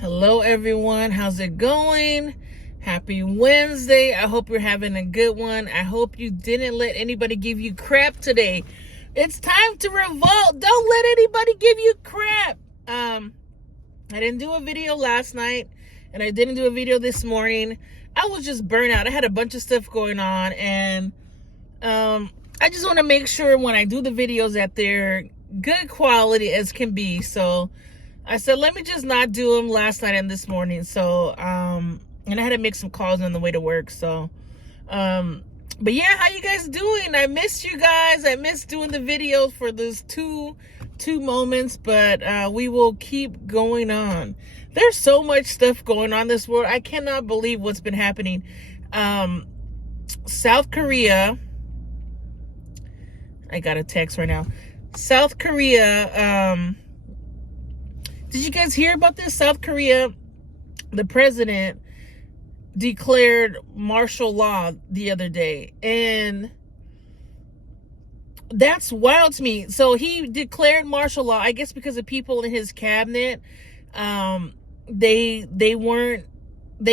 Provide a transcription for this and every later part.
Hello everyone, how's it going? Happy Wednesday. I hope you're having a good one. I hope you didn't let anybody give you crap today. It's time to revolt. Don't let anybody give you crap. I didn't do a video last night and I didn't do a video this morning. I was just burnt out. I had a bunch of stuff going on, and I just want to make sure when I do the videos that they're good quality as can be. So I said, let me just not do them last night and this morning. So, and I had to make some calls on the way to work. So, but yeah, how you guys doing? I missed you guys. I missed doing the videos for those two moments, but we will keep going on. There's so much stuff going on in this world. I cannot believe what's been happening. South Korea, I got a text right now. South Korea, did you guys hear about this? South Korea, the president declared martial law the other day, and that's wild to me. So he declared martial law, I guess because of people in his cabinet. They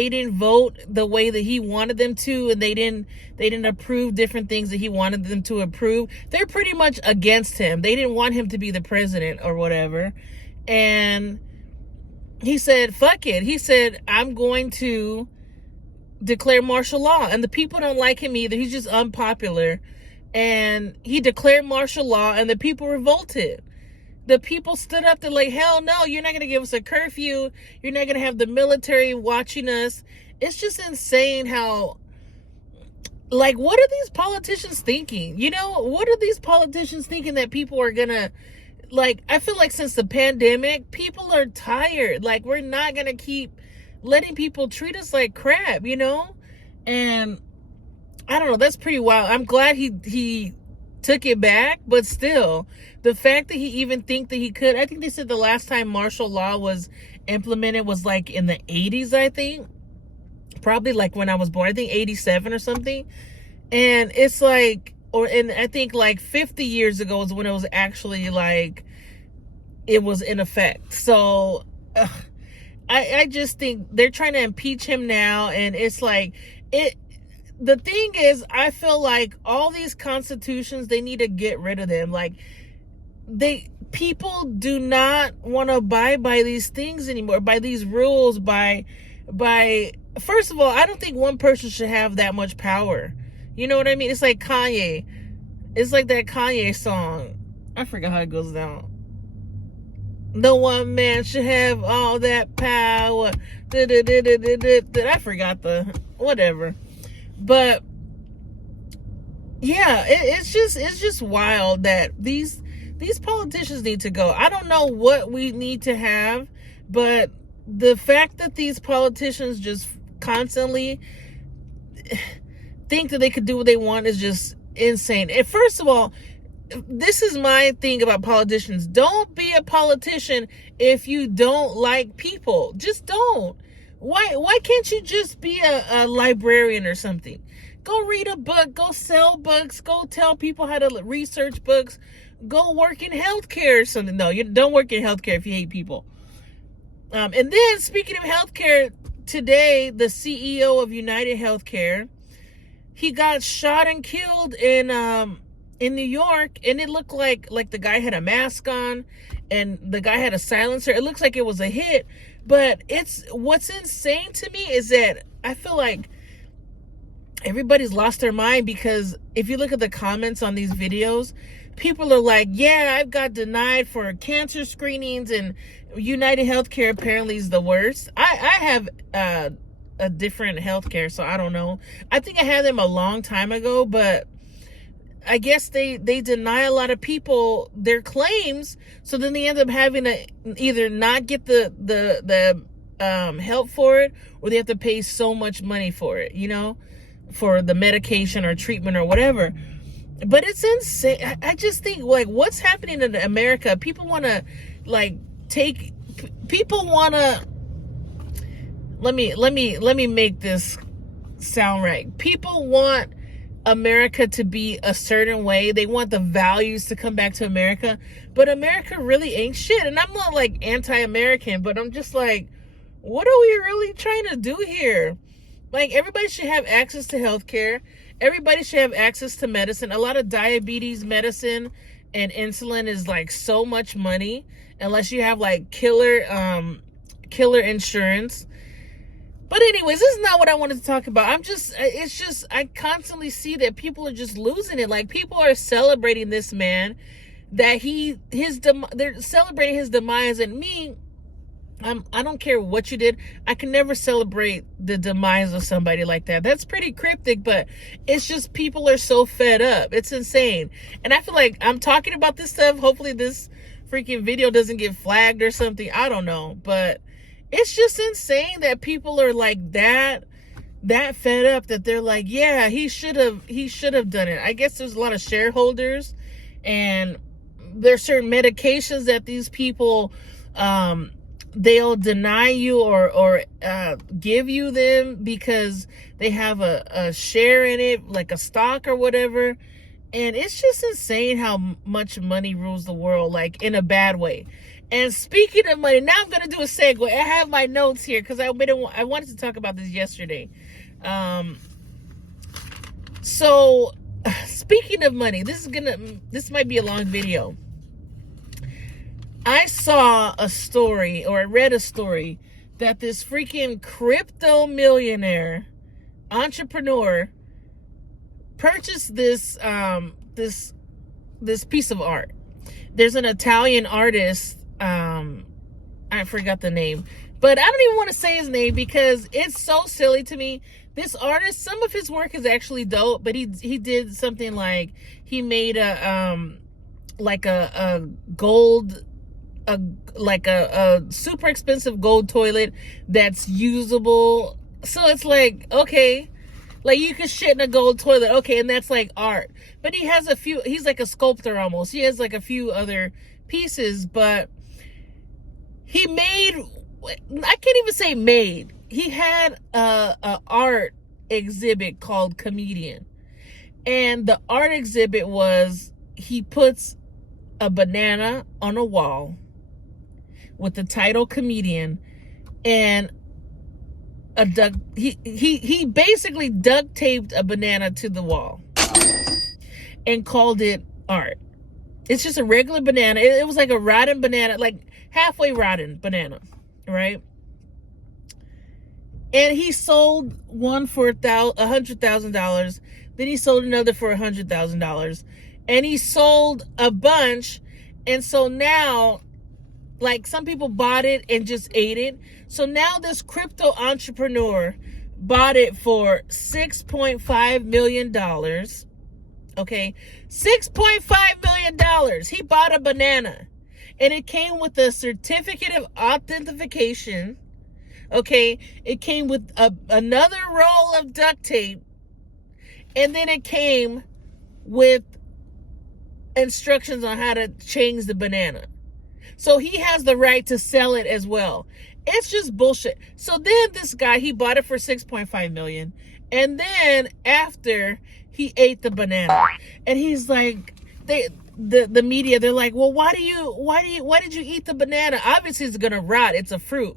didn't vote the way that he wanted them to, and they didn't approve different things that he wanted them to approve. They're pretty much against him. They didn't want him to be the president or whatever. And he said, fuck it. He said, I'm going to declare martial law. And the people don't like him either. He's just unpopular. And he declared martial law, and the people revolted. The people stood up. They're like, hell no, you're not going to give us a curfew. You're not going to have the military watching us. It's just insane how, like, what are these politicians thinking? You know, what are these politicians thinking that people are going to, like, I feel like since the pandemic, people are tired. Like, we're not going to keep letting people treat us like crap, you know? And I don't know, that's pretty wild. I'm glad he took it back, but still, the fact that he even think that he could, I think they said the last time martial law was implemented was like in the 80s, I think. Probably like when I was born, I think 87 or something. And it's like, and I think like 50 years ago is when it was actually like, it was in effect. So I just think they're trying to impeach him now. And it's like, the thing is, I feel like all these constitutions, they need to get rid of them. Like, people do not want to abide by these things anymore, by these rules, by, first of all, I don't think one person should have that much power. You know what I mean? It's like Kanye. It's like that Kanye song. I forgot how it goes down. No one man should have all that power. I forgot whatever. But yeah, it's just wild that these politicians need to go. I don't know what we need to have, but the fact that these politicians just constantly think that they could do what they want is just insane. And first of all, this is my thing about politicians. Don't be a politician if you don't like people. Just don't. Why can't you just be a librarian or something? Go read a book, go sell books, go tell people how to research books, go work in healthcare or something. No, you don't work in healthcare if you hate people. And then speaking of healthcare, today the CEO of United Healthcare, he got shot and killed in New York, and it looked like the guy had a mask on and the guy had a silencer. It looks like it was a hit. But what's insane to me is that I feel like everybody's lost their mind, because if you look at the comments on these videos, people are like, yeah, I've got denied for cancer screenings, and United Healthcare apparently is the worst. I have a different healthcare, so I don't know. I think I had them a long time ago, but I guess they deny a lot of people their claims, so then they end up having to either not get the help for it, or they have to pay so much money for it, you know, for the medication or treatment or whatever. But it's insane. I just think, like, what's happening in America? People want to, like, let me make this sound right. People want America to be a certain way. They want the values to come back to America, but America really ain't shit. And I'm not like anti-American, but I'm just like, What are we really trying to do here? Like, everybody should have access to healthcare. Everybody should have access to medicine. A lot of diabetes medicine and insulin is like so much money unless you have like killer insurance. But anyways, this is not what I wanted to talk about. I constantly see that people are just losing it. Like, people are celebrating this man, that they're celebrating his demise. And me, I don't care what you did. I can never celebrate the demise of somebody like that. That's pretty cryptic, but it's just people are so fed up. It's insane. And I feel like I'm talking about this stuff. Hopefully this freaking video doesn't get flagged or something. I don't know, but it's just insane that people are like that fed up that they're like, yeah, he should have done it. I guess there's a lot of shareholders, and there's certain medications that these people they'll deny you or give you them because they have a share in it, like a stock or whatever. And it's just insane how much money rules the world, like in a bad way. And speaking of money, now I'm going to do a segue. I have my notes here because I wanted to talk about this yesterday. So speaking of money, this might be a long video. I saw a story, or I read a story, that this freaking crypto millionaire entrepreneur purchased this piece of art. There's an Italian artist, I forgot the name, but I don't even want to say his name because it's so silly to me. This artist, some of his work is actually dope, but he did something like he made a gold, a super expensive gold toilet that's usable. So it's like, okay, like you could shit in a gold toilet, okay, and that's like art. But he's like a sculptor almost. He has like a few other pieces, but he made, I can't even say made. He had a art exhibit called Comedian. And the art exhibit was, he puts a banana on a wall with the title Comedian, and he basically duct taped a banana to the wall and called it art. It's just a regular banana. It was like a rotten banana, like halfway rotten banana, right? And he sold one for $100,000. Then he sold another for $100,000, and he sold a bunch. And so now, like, some people bought it and just ate it. So now this crypto entrepreneur bought it for $6.5 million. Okay, $6.5 million. He bought a banana, and it came with a certificate of authentication. Okay, it came with another roll of duct tape, and then it came with instructions on how to change the banana. So he has the right to sell it as well. It's just bullshit. So then this guy, he bought it for $6.5 million, and then after, he ate the banana. And he's like, the media, they're like, well, why did you eat the banana? Obviously it's gonna rot. It's a fruit.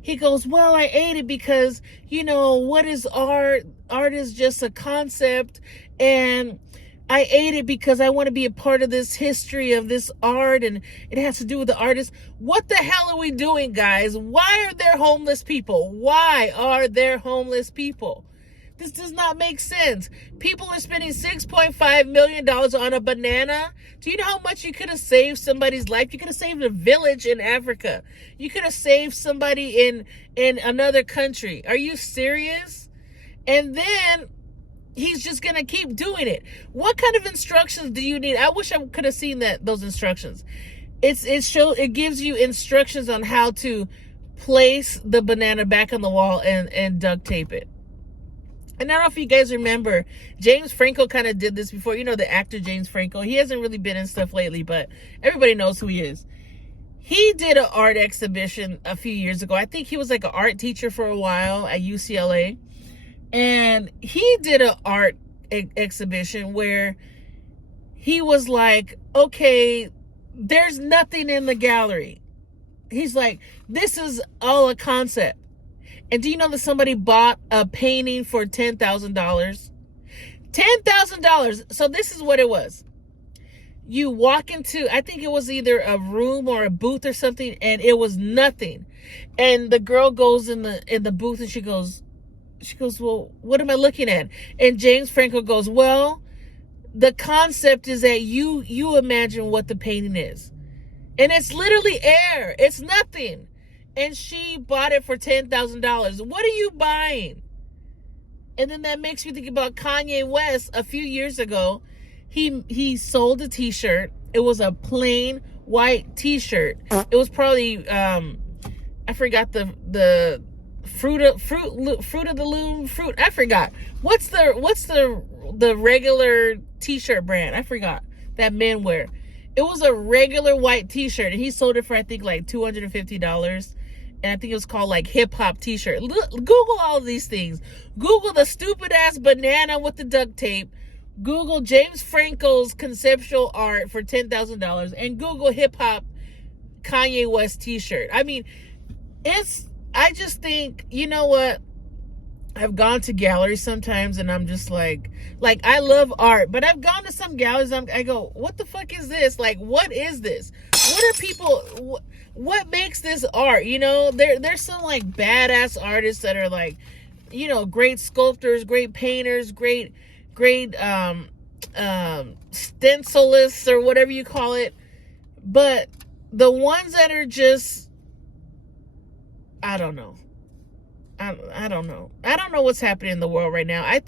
He goes, well, I ate it because, what is art? Art is just a concept, and I ate it because I want to be a part of this history of this art, and it has to do with the artist. What the hell are we doing, guys? Why are there homeless people? Why are there homeless people? This does not make sense. People are spending $6.5 million on a banana. Do you know how much you could have saved somebody's life? You could have saved a village in Africa. You could have saved somebody in another country. Are you serious? And then he's just going to keep doing it. What kind of instructions do you need? I wish I could have seen those instructions. It gives you instructions on how to place the banana back on the wall and duct tape it. And I don't know if you guys remember, James Franco kind of did this before. The actor James Franco. He hasn't really been in stuff lately, but everybody knows who he is. He did an art exhibition a few years ago. I think he was like an art teacher for a while at UCLA. And he did an art exhibition where he was like, okay, there's nothing in the gallery. He's like, this is all a concept. And do you know that somebody bought a painting for $10,000? $10,000. So this is what it was. You walk into, I think it was either a room or a booth or something, and it was nothing. And the girl goes in the booth and she goes, well, what am I looking at? And James Franco goes, well, the concept is that you imagine what the painting is. And it's literally air. It's nothing. And she bought it for $10,000. What are you buying? And then that makes me think about Kanye West. A few years ago, he sold a t-shirt. It was a plain white t-shirt. It was probably I forgot the fruit of the loom fruit. I forgot. What's the regular t-shirt brand? I forgot that men wear. It was a regular white t-shirt, and he sold it for I think like $250. And I think it was called like hip hop t-shirt. Google all of these things. Google the stupid ass banana with the duct tape. Google James Franco's conceptual art for $10,000, and Google hip hop Kanye West t-shirt. I mean, I just think, you know what? I've gone to galleries sometimes and I'm just like I love art, but I've gone to some galleries, I go, what the fuck is this? Like, what is this? What are people, what makes this art? You know, there's some like badass artists that are like, you know, great sculptors, great painters, great stencilists or whatever you call it. But the ones that are just, I don't know. I don't know. I don't know what's happening in the world right now. I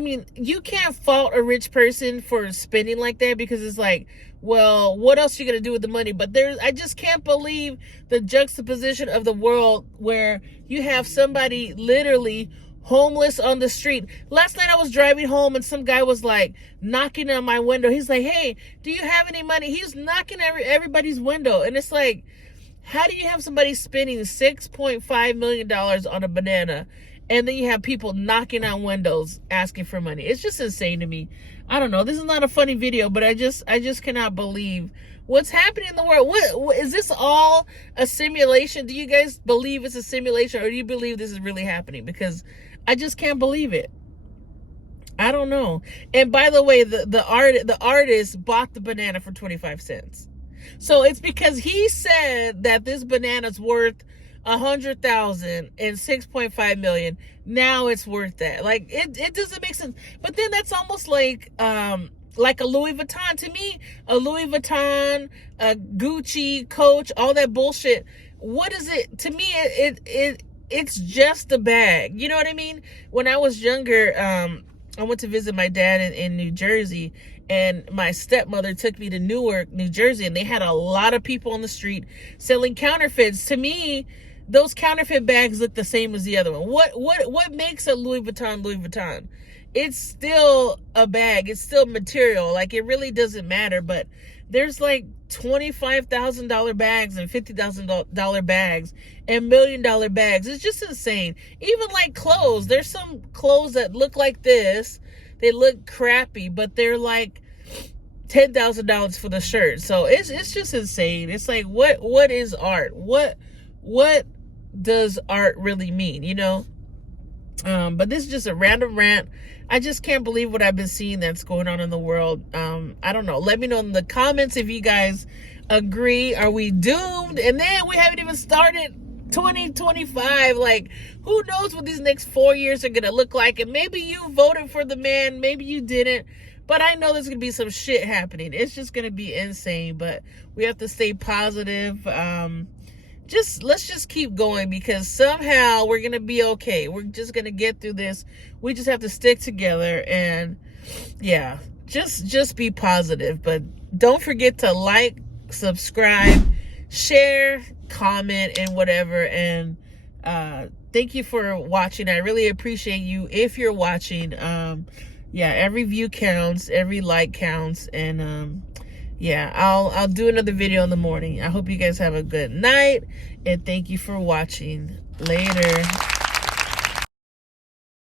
mean, you can't fault a rich person for spending like that, because it's like, well, what else are you going to do with the money? But I just can't believe the juxtaposition of the world where you have somebody literally homeless on the street. Last night I was driving home and some guy was like knocking on my window. He's like, hey, do you have any money? He's knocking everybody's window. And it's like, how do you have somebody spending $6.5 million on a banana, and then you have people knocking on windows asking for money? It's just insane to me. I don't know. This is not a funny video, but I just cannot believe what's happening in the world. What is this all a simulation? Do you guys believe it's a simulation, or do you believe this is really happening? Because I just can't believe it. I don't know. And by the way, the artist bought the banana for 25 cents. So it's because he said that this banana's worth 100,000 and 6.5 million. Now it's worth that. Like, it doesn't make sense. But then that's almost like a Louis Vuitton. To me, a Louis Vuitton, a Gucci, Coach, all that bullshit. What is it? To me, it's just a bag. You know what I mean? When I was younger, I went to visit my dad in New Jersey, and my stepmother took me to Newark, New Jersey, and they had a lot of people on the street selling counterfeits. To me, those counterfeit bags look the same as the other one. What makes a Louis Vuitton? It's still a bag. It's still material. Like, it really doesn't matter. But there's like $25,000 bags and $50,000 bags and $1 million bags. It's just insane. Even like clothes. There's some clothes that look like this. They look crappy, but they're like $10,000 for the shirt. So it's just insane. It's like, what is art? What does art really mean? You know? But this is just a random rant. I just can't believe what I've been seeing that's going on in the world. I don't know. Let me know in the comments if you guys agree. Are we doomed? And then we haven't even started 2025. Like, who knows what these next 4 years are gonna look like? And maybe you voted for the man, maybe you didn't, but I know there's gonna be some shit happening. It's just gonna be insane. But we have to stay positive. Let's just keep going, because somehow we're gonna be okay. We're just gonna get through this. We just have to stick together, and yeah, just be positive. But don't forget to like, subscribe, share, comment, and whatever. And thank you for watching. I really appreciate you if you're watching. Yeah, every view counts, every like counts. And yeah, I'll do another video in the morning. I hope you guys have a good night, and thank you for watching. Later.